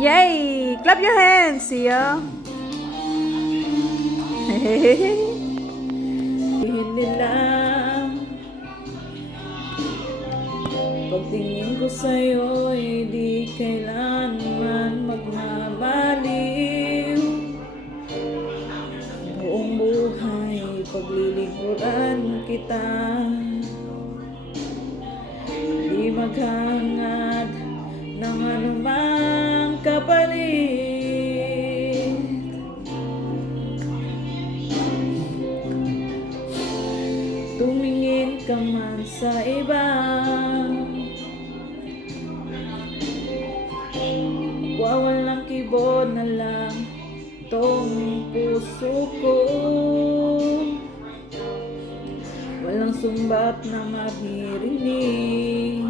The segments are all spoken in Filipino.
Yay! Clap your hands, Sio. Nila pagtingin ko sa'yo, di kailanman magmamaliw. Buong buhay paglilingkuran kita, di maghangad ng anumang kapalit. Tumingin ka man sa iba, wawalang kibo na lang tong puso ko. Walang sumbat na maririnig,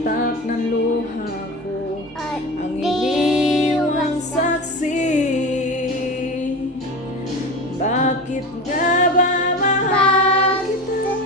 tak ng luha ko ang iniwang saksi. Bakit nga ba mahal kita?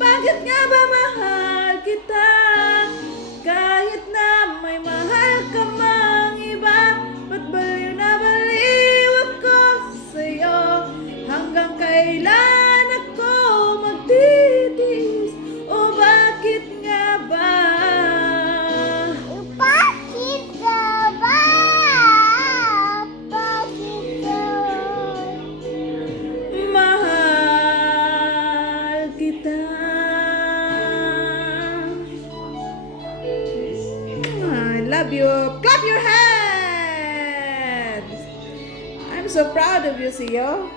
Bakit nga ba mahal kita? Kahit na may mahal ka mang iba, ba't baliw na baliw ako sa'yo? Hanggang kailan ako magtitiis? O bakit nga ba? Bakit nga ba? Bakit nga Mahal kita. I love you. Clap your hands. I'm so proud of you, Sio.